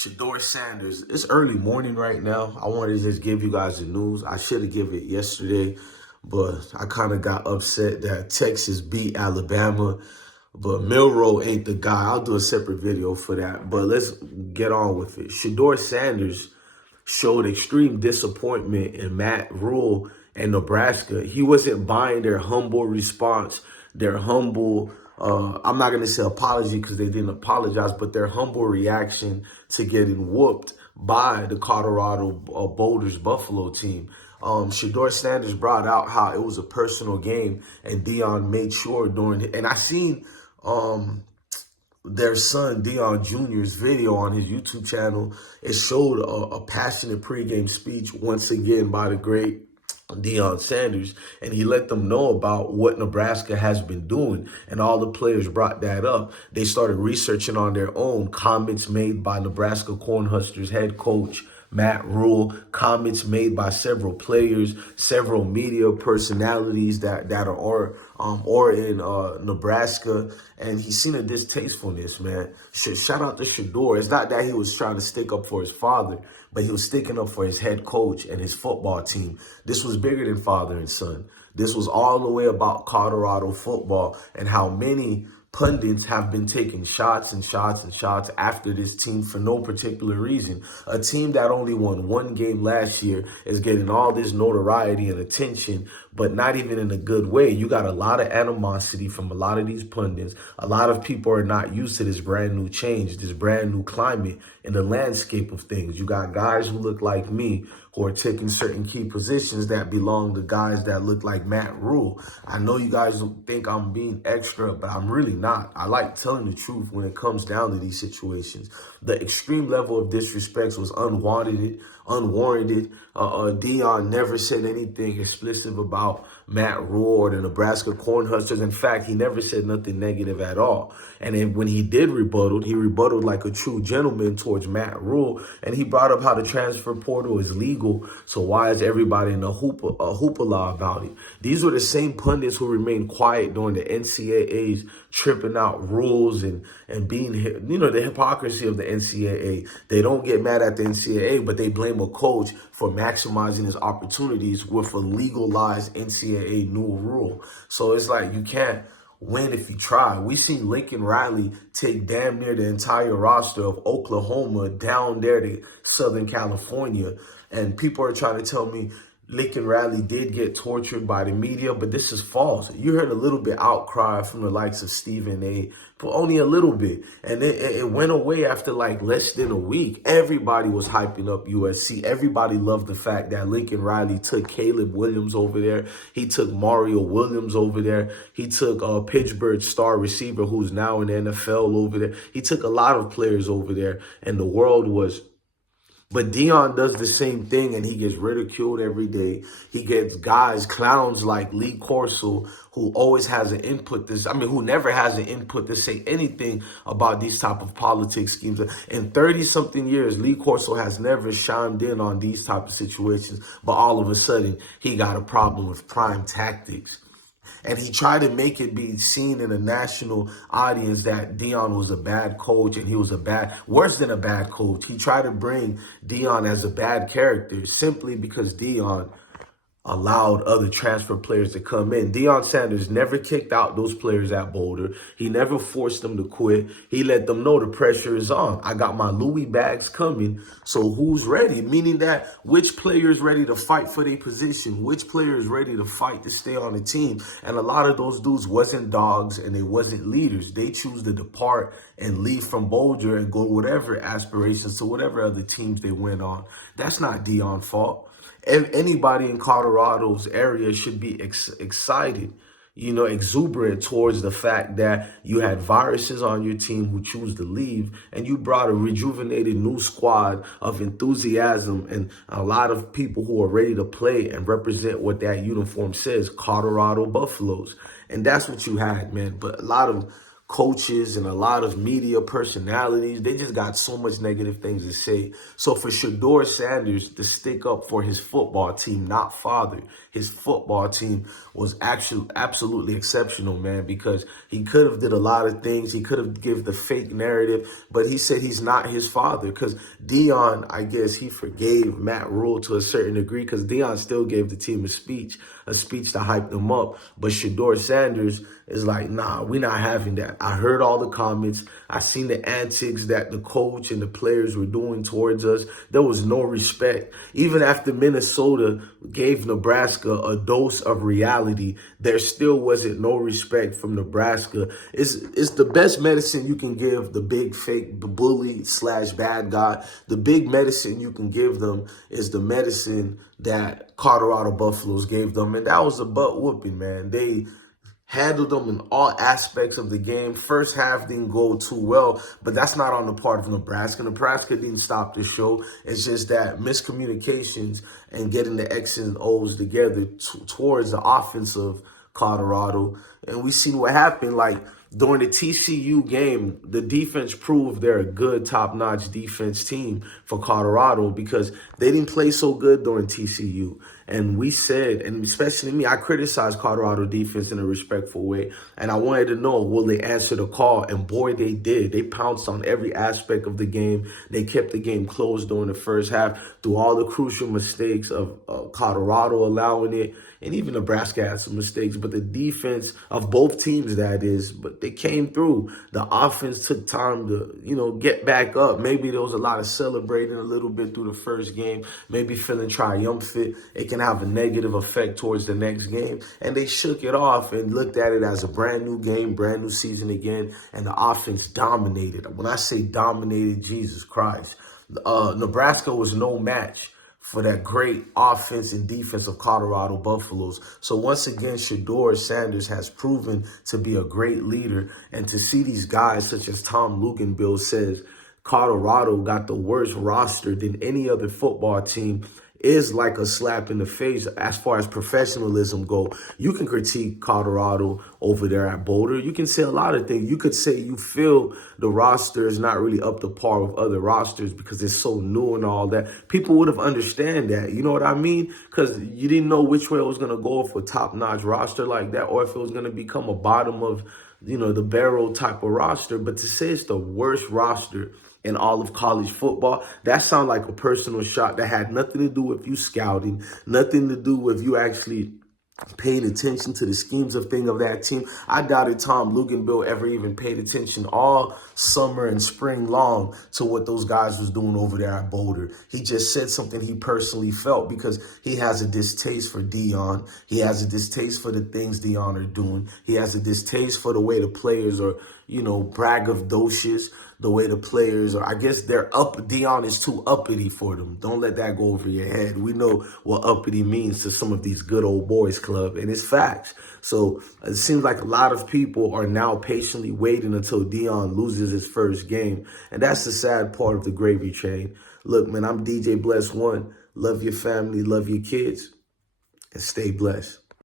Shedeur Sanders. It's early morning right now. I wanted to just give you guys the news. I should have given it yesterday, but I kind of got upset that Texas beat Alabama. But Milroe ain't the guy. I'll do a separate video for that. But let's get on with it. Shedeur Sanders showed extreme disappointment in Matt Rhule and Nebraska. He wasn't buying their humble response, their humble, I'm not going to say apology because they didn't apologize, but their humble reaction to getting whooped by the Colorado Boulders Buffalo team. Shedeur Sanders brought out how it was a personal game, and Deion made sure during it. And I seen their son, Deion Jr.'s video on his YouTube channel. It showed a passionate pregame speech once again by the great Deion Sanders, and he let them know about what Nebraska has been doing, and all the players brought that up. They started researching on their own, comments made by Nebraska Cornhuskers head coach Matt Rhule, comments made by several players, several media personalities that are in Nebraska, and he's seen a distastefulness, man. Shout out to Shedeur. It's not that he was trying to stick up for his father, but he was sticking up for his head coach and his football team. This was bigger than father and son. This was all the way about Colorado football and how many pundits have been taking shots and shots and shots after this team for no particular reason. A team that only won one game last year is getting all this notoriety and attention, but not even in a good way. You got a lot of animosity from a lot of these pundits. A lot of people are not used to this brand new change, this brand new climate in the landscape of things. You got guys who look like me who are taking certain key positions that belong to guys that look like Matt Rhule. I know you guys think I'm being extra, but I'm really not. I like telling the truth when it comes down to these situations. The extreme level of disrespect was unwarranted. Deion never said anything explicit about Matt Rhule or the Nebraska Cornhuskers. In fact, he never said nothing negative at all. And then when he did rebuttal, he rebutted like a true gentleman towards Matt Rhule, and he brought up how the transfer portal is legal. So why is everybody in a hoopla about it? These were the same pundits who remained quiet during the NCAA's tripping out rules and being, the hypocrisy of the NCAA. They don't get mad at the NCAA, but they blame a coach for maximizing his opportunities with a legalized NCAA new rule. So it's like you can't win if you try. We seen Lincoln Riley take damn near the entire roster of Oklahoma down there to Southern California. And people are trying to tell me Lincoln Riley did get tortured by the media, but this is false. You heard a little bit outcry from the likes of Stephen A., but only a little bit. And it went away after like less than a week. Everybody was hyping up USC. Everybody loved the fact that Lincoln Riley took Caleb Williams over there. He took Mario Williams over there. He took Pittsburgh star receiver who's now in the NFL over there. He took a lot of players over there, and the world was. But Deion does the same thing, and he gets ridiculed every day. He gets clowns like Lee Corso, who always has an input. Who never has an input to say anything about these type of politics schemes. In 30-something years, Lee Corso has never chimed in on these type of situations. But all of a sudden, he got a problem with prime tactics. And he tried to make it be seen in a national audience that Deion was a bad coach and he was worse than a bad coach. He tried to bring Deion as a bad character simply because Deion allowed other transfer players to come in. Deion Sanders never kicked out those players at Boulder. He never forced them to quit. He let them know the pressure is on. I got my Louis bags coming, so who's ready? Meaning that which player is ready to fight for their position? Which player is ready to fight to stay on the team? And a lot of those dudes wasn't dogs and they wasn't leaders. They choose to depart and leave from Boulder and go whatever aspirations to whatever other teams they went on. That's not Deion's fault. Anybody in Colorado's area should be excited, exuberant towards the fact that you had viruses on your team who choose to leave, and you brought a rejuvenated new squad of enthusiasm and a lot of people who are ready to play and represent what that uniform says, Colorado Buffaloes. And that's what you had, man. But a lot of coaches and a lot of media personalities. They just got so much negative things to say. So for Shedeur Sanders to stick up for his football team, not father, his football team, was actually absolutely exceptional, man, because he could have did a lot of things. He could have given the fake narrative, but he said he's not his father, because Deion, I guess he forgave Matt Rhule to a certain degree, because Deion still gave the team a speech to hype them up. But Shedeur Sanders is like, nah, we're not having that. I heard all the comments. I seen the antics that the coach and the players were doing towards us. There was no respect. Even after Minnesota gave Nebraska a dose of reality, there still wasn't no respect from Nebraska. It's the best medicine you can give the big fake bully / bad guy. The big medicine you can give them is the medicine that Colorado Buffaloes gave them. And that was a butt whooping, man. They handled them in all aspects of the game. First half didn't go too well, but that's not on the part of Nebraska. Nebraska didn't stop the show. It's just that miscommunications and getting the X's and O's together towards the offense of Colorado. And we seen what happened. Like, during the TCU game, the defense proved they're a good, top-notch defense team for Colorado, because they didn't play so good during TCU. And we said, and especially me, I criticized Colorado defense in a respectful way. And I wanted to know, will they answer the call? And boy, they did. They pounced on every aspect of the game. They kept the game close during the first half through all the crucial mistakes of Colorado allowing it. And even Nebraska had some mistakes, but the defense of both teams, that is, but they came through. The offense took time to, get back up. Maybe there was a lot of celebrating a little bit through the first game, maybe feeling triumphant. It can have a negative effect towards the next game. And they shook it off and looked at it as a brand new game, brand new season again. And the offense dominated. When I say dominated, Jesus Christ, Nebraska was no match for that great offense and defense of Colorado Buffaloes. So once again, Shedeur Sanders has proven to be a great leader. And to see these guys such as Tom Luginbill says Colorado got the worst roster than any other football team is like a slap in the face as far as professionalism go. You can critique Colorado over there at Boulder. You can say a lot of things. You could say you feel the roster is not really up to par with other rosters because it's so new and all that. People would have understand that. You know what I mean? Because you didn't know which way it was going to go for a top-notch roster like that, or if it was going to become a bottom of, the barrel type of roster. But to say it's the worst roster in all of college football, that sounds like a personal shot that had nothing to do with you scouting, nothing to do with you actually paying attention to the schemes of thing of that team. I doubted Tom Luginbill ever even paid attention all summer and spring long to what those guys was doing over there at Boulder. He just said something he personally felt because he has a distaste for Deion. He has a distaste for the things Deion are doing. He has a distaste for the way the players are, braggadocious, the way the players are. I guess Deion is too uppity for them. Don't let that go over your head. We know what uppity means to some of these good old boys club, and it's facts. So it seems like a lot of people are now patiently waiting until Deion loses his first game. And that's the sad part of the gravy train. Look, man, I'm DJ Bless One. Love your family, love your kids, and stay blessed.